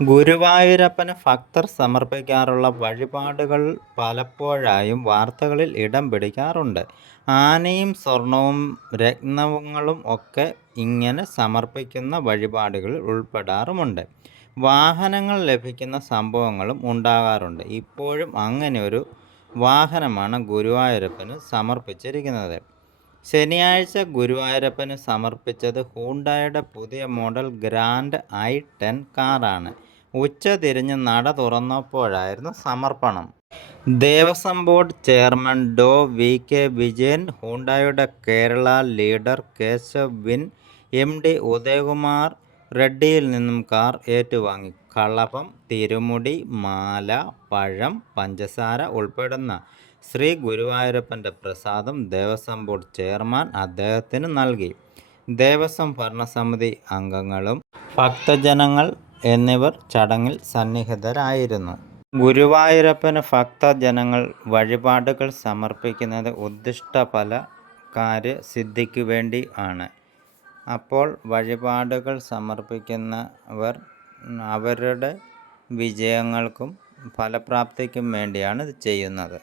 ഗുരുവായൂരപ്പന് ഭക്തർ സമർപ്പിക്കാറുള്ള വഴിപാടുകൾ പലപ്പോഴായും വാർത്തകളിൽ ഇടം പിടിക്കാറുണ്ട്. ആനയും സ്വർണവും രത്നങ്ങളും ഒക്കെ ഇങ്ങനെ സമർപ്പിക്കുന്ന വഴിപാടുകളിൽ ഉൾപ്പെടാറുമുണ്ട്. വാഹനങ്ങൾ ലഭിക്കുന്ന സംഭവങ്ങളും ഉണ്ടാകാറുണ്ട്. ഇപ്പോഴും അങ്ങനെ ഒരു വാഹനമാണ് ഗുരുവായൂരപ്പന് സമർപ്പിച്ചിരിക്കുന്നത്. ശനിയാഴ്ച ഗുരുവായൂരപ്പന് സമർപ്പിച്ചത് ഹൂണ്ടായുടെ പുതിയ മോഡൽ ഗ്രാൻഡ് ഐ ടെൻ കാറാണ്. ഉച്ച തിരിഞ്ഞ് നട തുറന്നപ്പോഴായിരുന്നു സമർപ്പണം. Devaswom board chairman Dr. V. K. Vijayan, ഹൂണ്ടായുടെ Kerala leader Keshav വിൻ, എം. ഡി. ഉദയകുമാർ റെഡ്ഡിയിൽ നിന്നും കാർ ഏറ്റുവാങ്ങി. കളഭം, തിരുമുടി, മാല, പഴം, പഞ്ചസാര ഉൾപ്പെടുന്ന ശ്രീഗുരുവായൂരപ്പന്റെ പ്രസാദം ദേവസ്വം ബോർഡ് ചെയർമാൻ അദ്ദേഹത്തിന് നൽകി. ദേവസ്വം ഭരണസമിതി അംഗങ്ങളും ഭക്തജനങ്ങൾ എന്നിവർ ചടങ്ങിൽ സന്നിഹിതരായിരുന്നു. ഗുരുവായൂരപ്പന് ഭക്തജനങ്ങൾ വഴിപാടുകൾ സമർപ്പിക്കുന്നത് ഉദ്ദിഷ്ടഫല കാര്യസിദ്ധിക്കുവേണ്ടി ആണ്. അപ്പോൾ വഴിപാടുകൾ സമർപ്പിക്കുന്നവർ അവരുടെ വിജയങ്ങൾക്കും ഫലപ്രാപ്തിക്കും വേണ്ടിയാണ് ഇത് ചെയ്യുന്നത്.